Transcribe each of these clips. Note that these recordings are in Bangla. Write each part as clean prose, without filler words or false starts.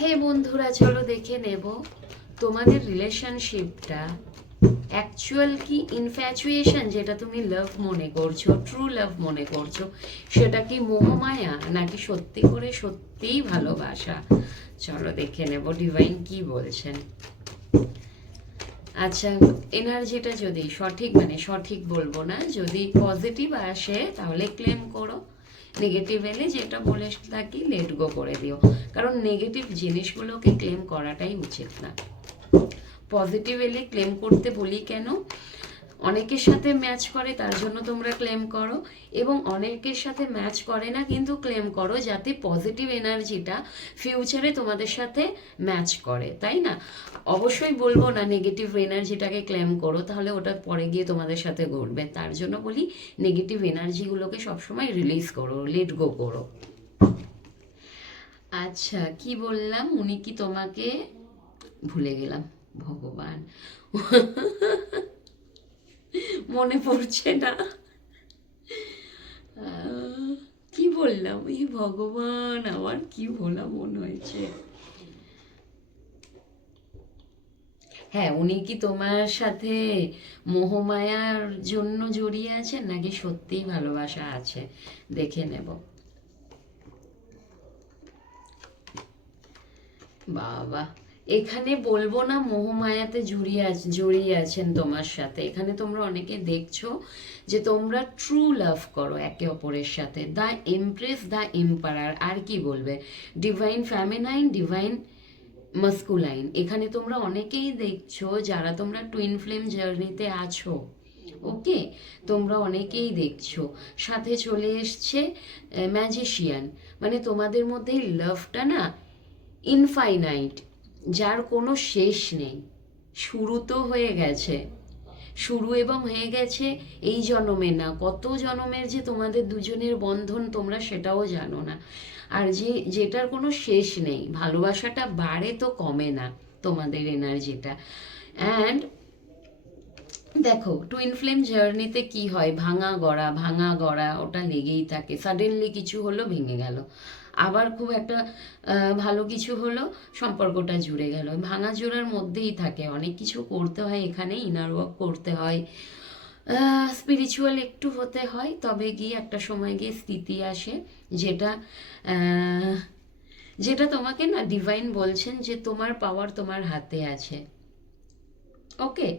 হে বন্ধুরা, চলো দেখে নেব তোমাদের রিলেশনশিপটা অ্যাকচুয়াল কি ইনফ্যাচুয়েশন, যেটা তুমি লাভ মনে করছো, ট্রু লাভ মনে করছো, সেটা কি মোহমায়া নাকি সত্যি করে সত্যিই ভালোবাসা। চলো দেখে নেব ডিভাইন কি বলছেন। আচ্ছা, এনার্জিটা যদি সঠিক, মানে সঠিক বলবো না, যদি পজিটিভ আসে তাহলে ক্লেম করো, নেগেটিভ এলে যেটা বলে থাকি লেট গো করে দিও, কারণ নেগেটিভ জিনিসগুলোকে ক্লেম করাটাই উচিত না। পজিটিভ এলে ক্লেম করতে বলি কেন, অনেকের সাথে ম্যাচ করে তার জন্য তোমরা ক্লেম করো, এবং অনেকের সাথে ম্যাচ করে না কিন্তু ক্লেম করো, যাতে পজিটিভ এনার্জিটা ফিউচারে তোমাদের সাথে ম্যাচ করে, তাই না? অবশ্যই বলবো না নেগেটিভ এনার্জিটাকে ক্লেম করো, তাহলে ওটা পরে গিয়ে তোমাদের সাথে ঘটবে। তার জন্য বলি নেগেটিভ এনার্জিগুলোকে সবসময় রিলিজ করো, লেট গো করো। আচ্ছা, কি বললাম, উনি কি তোমাকে, ভুলে গেলাম, ভগবান, মনে পড়ছে না। কি বললাম, এই ভগবান, আমার কি ভোলা মন হয়েছে। হ্যাঁ, উনি কি তোমার সাথে মোহমায়ার জন্য জড়িয়ে আছেন নাকি সত্যিই ভালোবাসা আছে, দেখে নেব। বাবা, এখানে বলবো না মোহমায়াতে জড়িয়ে আছেন তোমার সাথে, এখানে তোমরা অনেকে দেখছো যে তোমরা ট্রু লাভ করো একে অপরের সাথে। দ্য এমপ্রেস, দ্য এম্পারার, আর কি বলবে, ডিভাইন ফ্যামিনাইন, ডিভাইন মাস্কুলাইন, এখানে তোমরা অনেকেই দেখছো যারা তোমরা টুইন ফ্লেম জার্নিতে আছো। ওকে, তোমরা অনেকেই দেখছো, সাথে চলে এসছে ম্যাজিশিয়ান, মানে তোমাদের মধ্যে লাভটা না ইনফাইনাইট, যার কোনো শেষ নেই। শুরু তো হয়ে গেছে, শুরু এবং হয়ে গেছে এই জনমে না, কত জনমের যে তোমাদের দুজনের বন্ধন তোমরা সেটাও জানো না। আর যেটার কোনো শেষ নেই, ভালোবাসাটা বাড়ে তো কমে না তোমাদের এনার্জিটা। অ্যান্ড দেখো, টুইন ফ্লেম জার্নিতে কি হয়, ভাঙা গড়া ভাঙা গড়া ওটা লেগেই থাকে। সাডেনলি কিছু হলো, ভেঙে গেল, আবার খুব একটা ভালো কিছু হলো, সম্পর্কটা জুড়ে গেল, ভাঙা জোড়ার মধ্যেই থাকে। অনেক কিছু করতে হয় এখানে, ইনার ওয়ার্ক করতে হয়, স্পিরিচুয়াল একটু হতে হয়, তবে গিয়ে একটা সময় গিয়ে স্থিতি আসে, যেটা আহ, যেটা তোমাকে না ডিভাইন বলছেন যে তোমার পাওয়ার তোমার হাতে আছে। ওকে,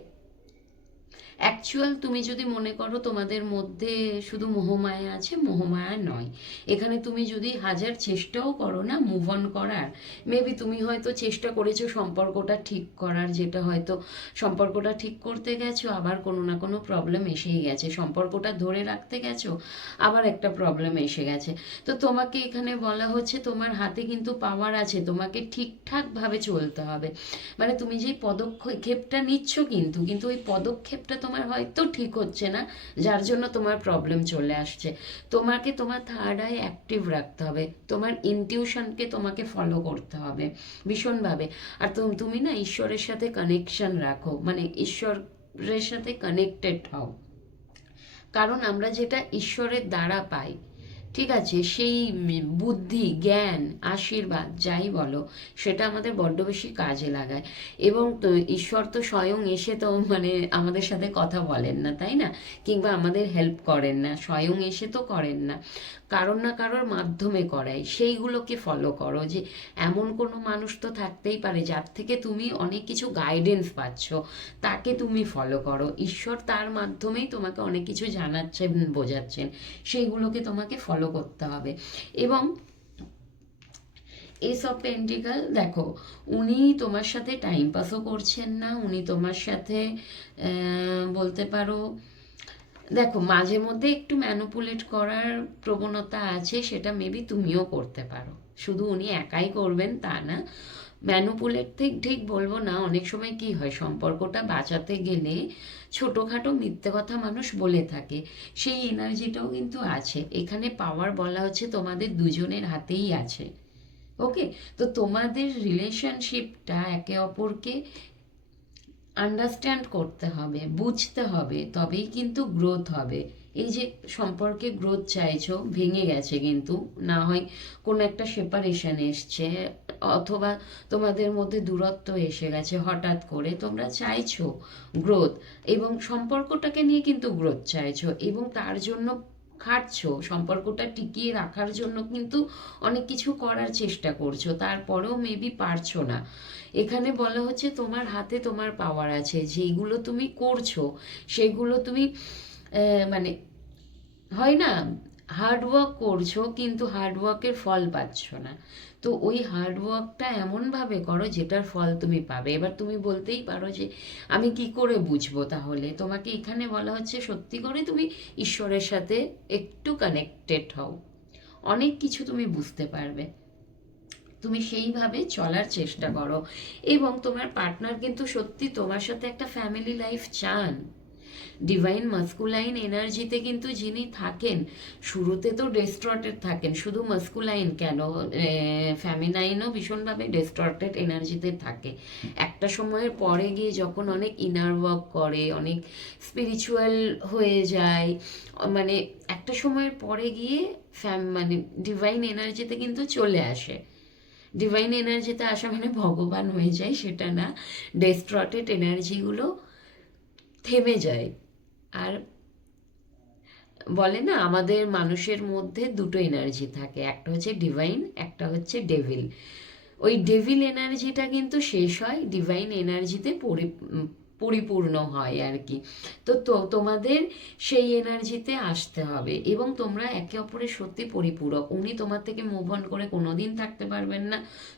অ্যাকচুয়াল তুমি যদি মনে করো তোমাদের মধ্যে শুধু মোহমায়া আছে, মোহমায়া নয়। এখানে তুমি যদি হাজার চেষ্টাও করো না মুভ অন করার, মেবি তুমি হয়তো চেষ্টা করেছো সম্পর্কটা ঠিক করার, যেটা হয়তো সম্পর্কটা ঠিক করতে গেছো, আবার কোনো না কোনো প্রবলেম এসেই গেছে, সম্পর্কটা ধরে রাখতে গেছো, আবার একটা প্রবলেম এসে গেছে। তো তোমাকে এখানে বলা হচ্ছে তোমার হাতে কিন্তু পাওয়ার আছে, তোমাকে ঠিকঠাকভাবে চলতে হবে। মানে তুমি যে পদক্ষেপটা নিচ্ছ, কিন্তু কিন্তু ওই পদক্ষেপটা তোমার হয়তো ঠিক হচ্ছে না, যার জন্য তোমার প্রবলেম চলে আসছে। তোমাকে তোমার থার্ড আই অ্যাক্টিভ রাখতে হবে, তোমার ইনটিউশনকে তোমাকে ফলো করতে হবে ভীষণভাবে। আর তুমি না ঈশ্বরের সাথে কানেকশন রাখো, মানে ঈশ্বরের সাথে কানেক্টেড হও, কারণ আমরা যেটা ঈশ্বরের দ্বারা পাই, ঠিক আছে, সেই বুদ্ধি, জ্ঞান, আশীর্বাদ যাই বলো, সেটা আমাদের বড্ড বেশি কাজে লাগায়। এবং তো ঈশ্বর তো স্বয়ং এসে তো মানে আমাদের সাথে কথা বলেন না, তাই না? কিংবা আমাদের হেল্প করেন না, স্বয়ং এসে তো করেন না, কারোর না কারোর মাধ্যমে করায়। সেইগুলোকে ফলো করো, যে এমন কোনো মানুষ তো থাকতেই পারে যার থেকে তুমি অনেক কিছু গাইডেন্স পাচ্ছ, তাকে তুমি ফলো করো। ঈশ্বর তার মাধ্যমেই তোমাকে অনেক কিছু জানাচ্ছেন, বোঝাচ্ছেন, সেইগুলোকে তোমাকে ফলো করতে হবে। এবং এস অফ পেন্টিকাল, দেখো, উনি তোমার সাথে টাইম পাসও করছেন না, উনি তোমার সাথে বলতে পারো, দেখো, মাঝে মধ্যে একটু ম্যানুপুলেট করার প্রবণতা আছে, সেটা মেবি তুমিও করতে পারো, শুধু উনি একাই করবেন তা না। ম্যানুপুলেট ঠিক ঠিক বলবো না, অনেক সময় কি হয়, সম্পর্কটা বাঁচাতে গেলে ছোটোখাটো মিথ্যে কথা মানুষ বলে থাকে, সেই এনার্জিটাও কিন্তু আছে এখানে। পাওয়ার বলা হচ্ছে তোমাদের দুজনের হাতেই আছে। ওকে, তো তোমাদের রিলেশনশিপটা একে অপরকে আন্ডারস্ট্যান্ড করতে হবে, বুঝতে হবে, তবেই কিন্তু গ্রোথ হবে। এই যে সম্পর্কে গ্রোথ চাইছো, ভেঙে গেছে কিন্তু, না হয় কোনো একটা সেপারেশন এসছে, অথবা তোমাদের মধ্যে দূরত্ব এসে গেছে হঠাৎ করে, তোমরা চাইছো গ্রোথ, এবং সম্পর্কটাকে নিয়ে কিন্তু গ্রোথ চাইছো, এবং তার জন্য খাটছো, সম্পর্কটা টিকিয়ে রাখার জন্য কিন্তু অনেক কিছু করার চেষ্টা করছো, তারপরেও মেবি পারছো না। এখানে বলা হচ্ছে তোমার হাতে তোমার পাওয়ার আছে, যেগুলো তুমি করছো সেগুলো তুমি মানে হয় না, হার্ড ওয়ার্ক করছো কিন্তু হার্ড ওয়ার্কের ফল পাচ্ছ না। তো ওই হার্ড ওয়ার্কটা এমনভাবে করো যেটার ফল তুমি পাবে। এবার তুমি বলতেই পারো যে আমি কি করে বুঝবো, তাহলে তোমাকে এখানে বলা হচ্ছে সত্যি করে তুমি ঈশ্বরের সাথে একটু কানেক্টেড হও, অনেক কিছু তুমি বুঝতে পারবে, তুমি সেইভাবে চলার চেষ্টা করো। এবং তোমার পার্টনার কিন্তু সত্যি তোমার সাথে একটা ফ্যামিলি লাইফ চান। ডিভাইন মাস্কুলাইন এনার্জিতে কিন্তু যিনি থাকেন, শুরুতে তো ডিস্টর্টেড থাকেন, শুধু মাস্কুলাইন কেন, ফ্যামিনাইনও ভীষণভাবে ডিস্টর্টেড এনার্জিতে থাকে। একটা সময়ের পরে গিয়ে যখন অনেক ইনার ওয়ার্ক করে, অনেক স্পিরিচুয়াল হয়ে যায়, মানে একটা সময়ের পরে গিয়ে মানে ডিভাইন এনার্জিতে কিন্তু চলে আসে। ডিভাইন এনার্জিতে আসা মানে ভগবান হয়ে যায় সেটা না, ডিস্টর্টেড এনার্জিগুলো থেমে যায়। আর বলে না, আমাদের মানুষের মধ্যে দুটো এনার্জি থাকে, একটা হচ্ছে ডিভাইন, একটা হচ্ছে ডেভিল। ওই ডেভিল এনার্জিটা কিন্তু শেষ হয়, ডিভাইন এনার্জিতে পরিপূর্ণ হয় আর কি। তো তোমাদের সেই এনার্জিতে আসতে হবে, এবং তোমরা একে অপরের সত্যি পরিপূরক। উনি তোমার থেকে মুভ অন করে কোনোদিন থাকতে পারবেন না,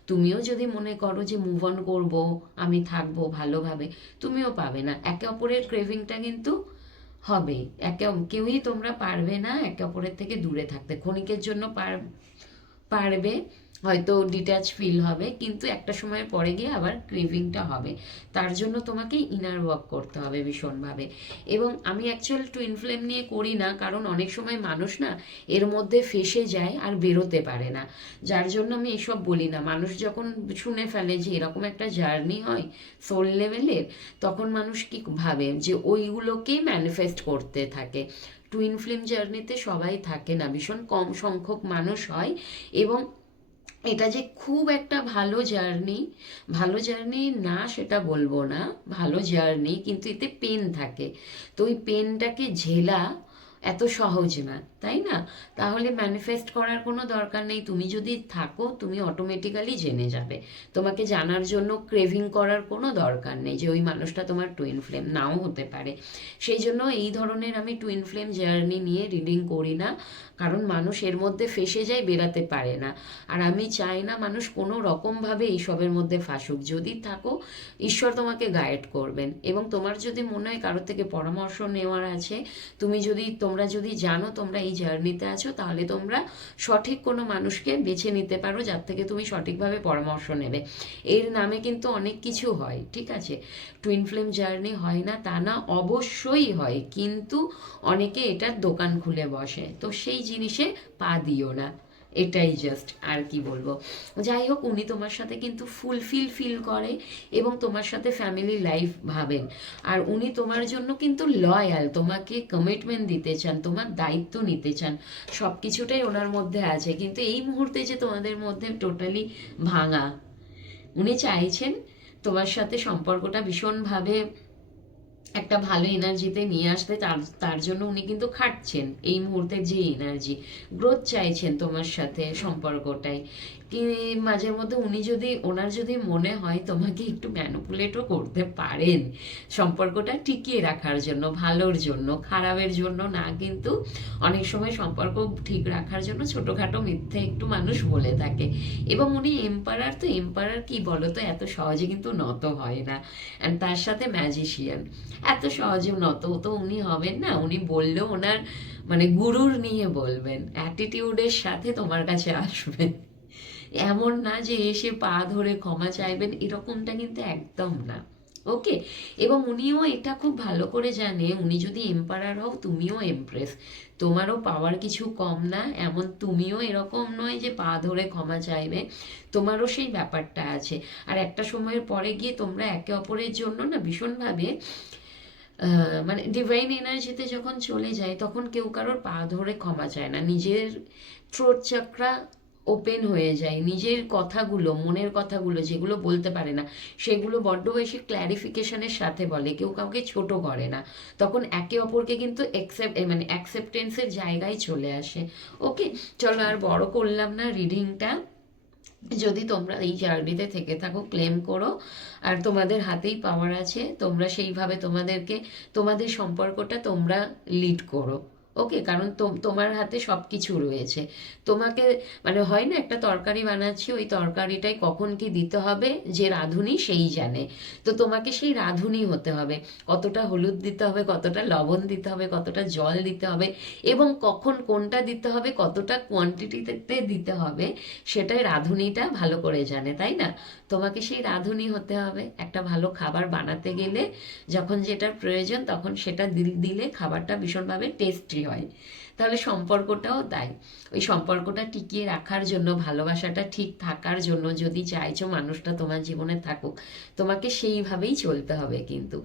তুমিও যদি মনে করো যে মুভ অন করবো, আমি থাকবো ভালোভাবে, তুমিও পাবে না। একে অপরের ক্রেভিংটা কিন্তু হবে, কেউই তোমরা পারবে না একে অপরের থেকে দূরে থাকতে। ক্ষণিকের জন্য পারবে, হয়তো ডিট্যাচ ফিল হবে, কিন্তু একটা সময়ের পরে গিয়ে আবার ক্রেভিংটা হবে। তার জন্য তোমাকে ইনার ওয়ার্ক করতে হবে ভীষণভাবে। এবং আমি অ্যাকচুয়াল টুইন ফ্লেম নিয়ে করি না, কারণ অনেক সময় মানুষ না এর মধ্যে ফেসে যায় আর বেরোতে পারে না, যার জন্য আমি এসব বলি না। মানুষ যখন শুনে ফেলে যে এরকম একটা জার্নি হয় সোল লেভেলের, তখন মানুষ কি ভাবে যে ওইগুলোকেই ম্যানিফেস্ট করতে থাকে। টুইন ফ্লেম জার্নিতে সবাই থাকে না, ভীষণ কম সংখ্যক মানুষ হয়। এবং এটা যে খুব একটা ভালো জার্নি না সেটা বলবো না, ভালো জার্নি, কিন্তু এতে পেন থাকে। তো ওই পেনটাকে ঝেলা এত সহজ না, তাই না? তাহলে ম্যানিফেস্ট করার কোনো দরকার নেই, তুমি যদি থাকো তুমি অটোমেটিক্যালি জেনে যাবে। তোমাকে জানার জন্য ক্রেভিং করার কোনো দরকার নেই যে ওই মানুষটা তোমার টুইন ফ্লেম নাও হতে পারে। সেই জন্য এই ধরনের আমি টুইন ফ্লেম জার্নি নিয়ে রিডিং করি না, কারণ মানুষ এর মধ্যে ফেসে যায়, বেরাতে পারে না। আর আমি চাই না মানুষ কোনো রকমভাবে এইসবের মধ্যে ফাঁসুক। যদি থাকো, ঈশ্বর তোমাকে গাইড করবেন। এবং তোমার যদি মনে হয় কারোর থেকে পরামর্শ নেওয়ার আছে, তোমরা যদি জানো তোমরা এই জার্নিতে আছো, তাহলে তোমরা সঠিক কোনো মানুষকে বেছে নিতে পারো যার থেকে তুমি সঠিকভাবে পরামর্শ নেবে। এর নামে কিন্তু অনেক কিছু হয়, ঠিক আছে? টুইন ফ্লেম জার্নি হয় না তা না, অবশ্যই হয়, কিন্তু অনেকে এটার দোকান খুলে বসে, তো সেই জিনিসে পা দিও না। এটাই জাস্ট, আর কি বলবো। যাই হোক, উনি তোমার সাথে কিন্তু ফিল করে, এবং তোমার সাথে ফ্যামিলি লাইফ ভাবেন। আর উনি তোমার জন্য কিন্তু লয়াল, তোমাকে কমিটমেন্ট দিতে চান, তোমার দায়িত্ব নিতে চান, সব কিছুটাই ওনার মধ্যে আছে। কিন্তু এই মুহূর্তে যে তোমাদের মধ্যে টোটালি ভাঙা, উনি চাইছেন তোমার সাথে সম্পর্কটা ভীষণভাবে একটা ভালো এনার্জিতে নিয়ে আসতে। তার তার জন্য উনি কিন্তু খাটছেন এই মুহূর্তে, যে এনার্জি গ্রোথ চাইছেন তোমার সাথে সম্পর্কটাই। কি মাঝে মধ্যে ওনার যদি মনে হয় তোমাকে একটু ম্যানুপুলেটও করতে পারেন সম্পর্কটা টিকিয়ে রাখার জন্য, ভালোর জন্য, খারাপের জন্য না। কিন্তু অনেক সময় সম্পর্ক ঠিক রাখার জন্য ছোটোখাটো মিথ্যে একটু মানুষ বলে থাকে। এবং উনি এম্পারার, তো এম্পারার কি বলো তো, এত সহজে কিন্তু নত হয় না। অ্যান্ড তার সাথে ম্যাজিশিয়ান, এত সহজে নত তো উনি হবেন না। উনি বললেও ওনার মানে গুরুর নিয়ে বলবেন, অ্যাটিটিউডের সাথে তোমার কাছে আসবেন। এমন না যে এসে পা ধরে ক্ষমা চাইবেন, এরকমটা কিন্তু একদম না। ওকে? এবং উনিও এটা খুব ভালো করে জানে, উনি যদি এম্পারার হও, তুমিও এমপ্রেস, তোমারও পাওয়ার কিছু কম না। এমন তুমিও এরকম নয় যে পা ধরে ক্ষমা চাইবে, তোমারও সেই ব্যাপারটা আছে। আর একটা সময়ের পরে গিয়ে তোমরা একে অপরের জন্য না ভীষণভাবে মানে ডিভাইন এনার্জিতে যখন চলে যায় তখন কেউ কারোর পা ধরে ক্ষমা চায় না, নিজের থ্রোট চাকরা ওপেন হয়ে যায়, নিজের কথাগুলো, মনের কথাগুলো যেগুলো বলতে পারে না সেগুলো বড্ড বেশি ক্ল্যারিফিকেশনের সাথে বলে, কেউ কাউকে ছোট করে না, তখন একে অপরকে কিন্তু মানে অ্যাকসেপ্টেন্সের জায়গায় চলে আসে। ওকে, চলো আর বড় করলাম না রিডিংটা। যদি তোমরা এই জার্নিতে থেকে থাকো, ক্লেম করো, আর তোমাদের হাতেই পাওয়ার আছে, তোমরা সেইভাবে তোমাদেরকে, তোমাদের সম্পর্কটা তোমরা লিড করো। ওকে, কারণ তোমার হাতে সব কিছু রয়েছে। তোমাকে, মানে হয় না একটা তরকারি বানাচ্ছি, ওই তরকারিটাই কখন কি দিতে হবে যে রাঁধুনি সেই জানে। তো তোমাকে সেই রাঁধুনি হতে হবে, কতটা হলুদ দিতে হবে, কতটা লবণ দিতে হবে, কতটা জল দিতে হবে, এবং কখন কোনটা দিতে হবে, কতটা কোয়ান্টিটিতে দিতে হবে, সেটাই রাঁধুনিটা ভালো করে জানে, তাই না? তোমাকে সেই রাঁধুনি হতে হবে। একটা ভালো খাবার বানাতে গেলে যখন যেটার প্রয়োজন তখন সেটা দিলে খাবারটা ভীষণভাবে টেস্টি হয়। তাহলে সম্পর্কটাও তাই, ওই সম্পর্কটা টিকিয়ে রাখার জন্য, ভালোবাসাটা ঠিক থাকার জন্য, যদি চাইছো মানুষটা তোমার জীবনে থাকুক, তোমাকে সেইভাবেই চলতে হবে। কিন্তু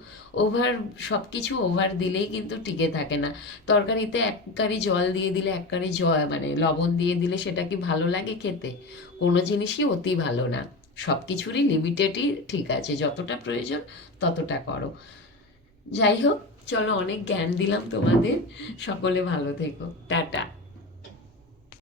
ওভার, সব কিছু ওভার দিলেই কিন্তু টিকে থাকে না। তরকারিতে এক কারি জল দিয়ে দিলে, এক কারি জল মানে লবণ দিয়ে দিলে সেটা কি ভালো লাগে খেতে? কোনো জিনিসই অতি ভালো না, সব কিছুরই লিমিটেডই ঠিক আছে, যতটা প্রয়োজন ততটা করো। যাই হোক, চলো অনেক জ্ঞান দিলাম তোমাদের, সকলে ভালো থেকো, টাটা।